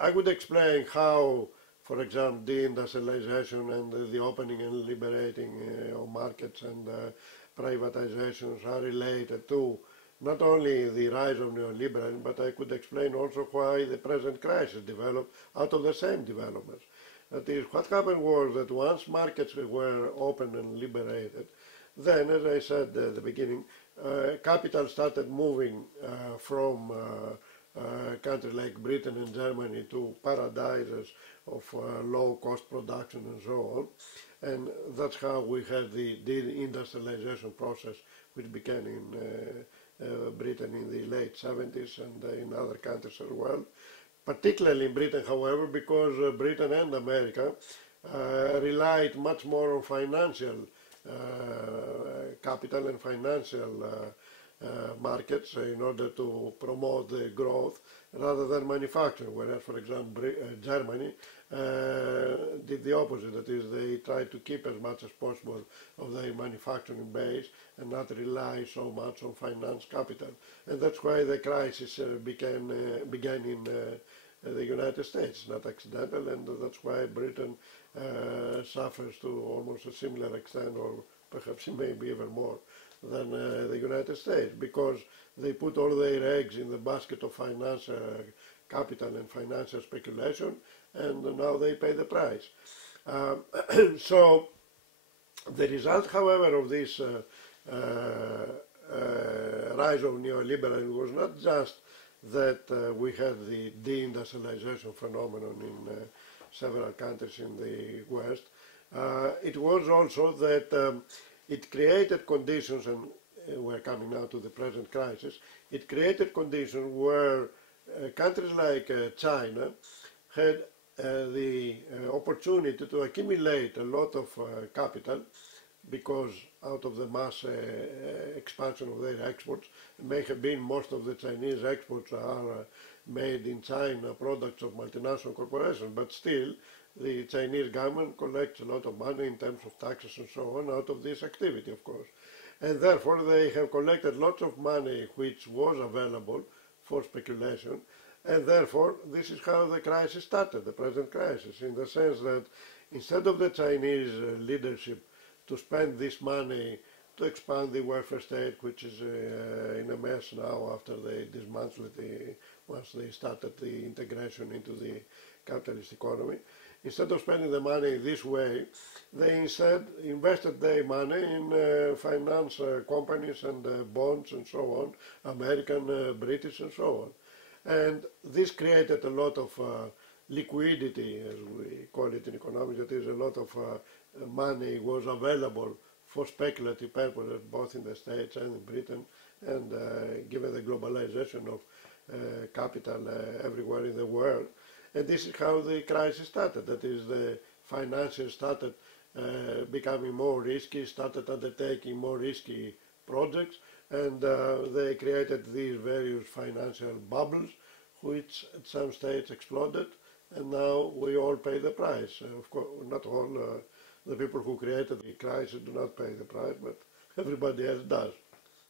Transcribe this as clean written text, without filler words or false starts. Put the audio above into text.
I would explain how, for example, deindustrialization and the opening and liberating of markets and privatizations are related to not only the rise of neoliberalism, but I could explain also why the present crisis developed out of the same developments. That is, what happened was that once markets were open and liberated, then, as I said at the beginning, capital started moving from countries like Britain and Germany to paradises of low-cost production and so on. And that's how we had the deindustrialization process, which began in Britain in the late 70s and in other countries as well. Particularly in Britain, however, because Britain and America relied much more on financial capital and financial markets in order to promote the growth rather than manufacturing, whereas, for example, Germany did the opposite. That is, they tried to keep as much as possible of their manufacturing base and not rely so much on finance capital. And that's why the crisis began in the United States, not accidental, and that's why Britain suffers to almost a similar extent, or perhaps maybe even more, than the United States, because they put all their eggs in the basket of financial capital and financial speculation, and now they pay the price. So the result, however, of this rise of neoliberalism was not just that we had the deindustrialization phenomenon in several countries in the West. It was also that it created conditions, and we're coming now to the present crisis, it created conditions where countries like China had the opportunity to accumulate a lot of capital, because out of the mass expansion of their exports, may have been most of the Chinese exports are made in China, products of multinational corporations, but still the Chinese government collects a lot of money in terms of taxes and so on out of this activity, of course. And therefore they have collected lots of money which was available for speculation, and therefore this is how the crisis started, the present crisis, in the sense that instead of the Chinese leadership to spend this money to expand the welfare state, which is in a mess now after they dismantled it once they started the integration into the capitalist economy. Instead of spending the money this way, they instead invested their money in finance companies and bonds and so on, American, British and so on. And this created a lot of liquidity, as we call it in economics, that is, a lot of money was available for speculative purposes, both in the States and in Britain, and given the globalization of capital everywhere in the world. And this is how the crisis started. That is, the financiers started becoming more risky, started undertaking more risky projects, and they created these various financial bubbles, which at some stage exploded, and now we all pay the price. Of course, not all. The people who created the crisis do not pay the price, but everybody else does.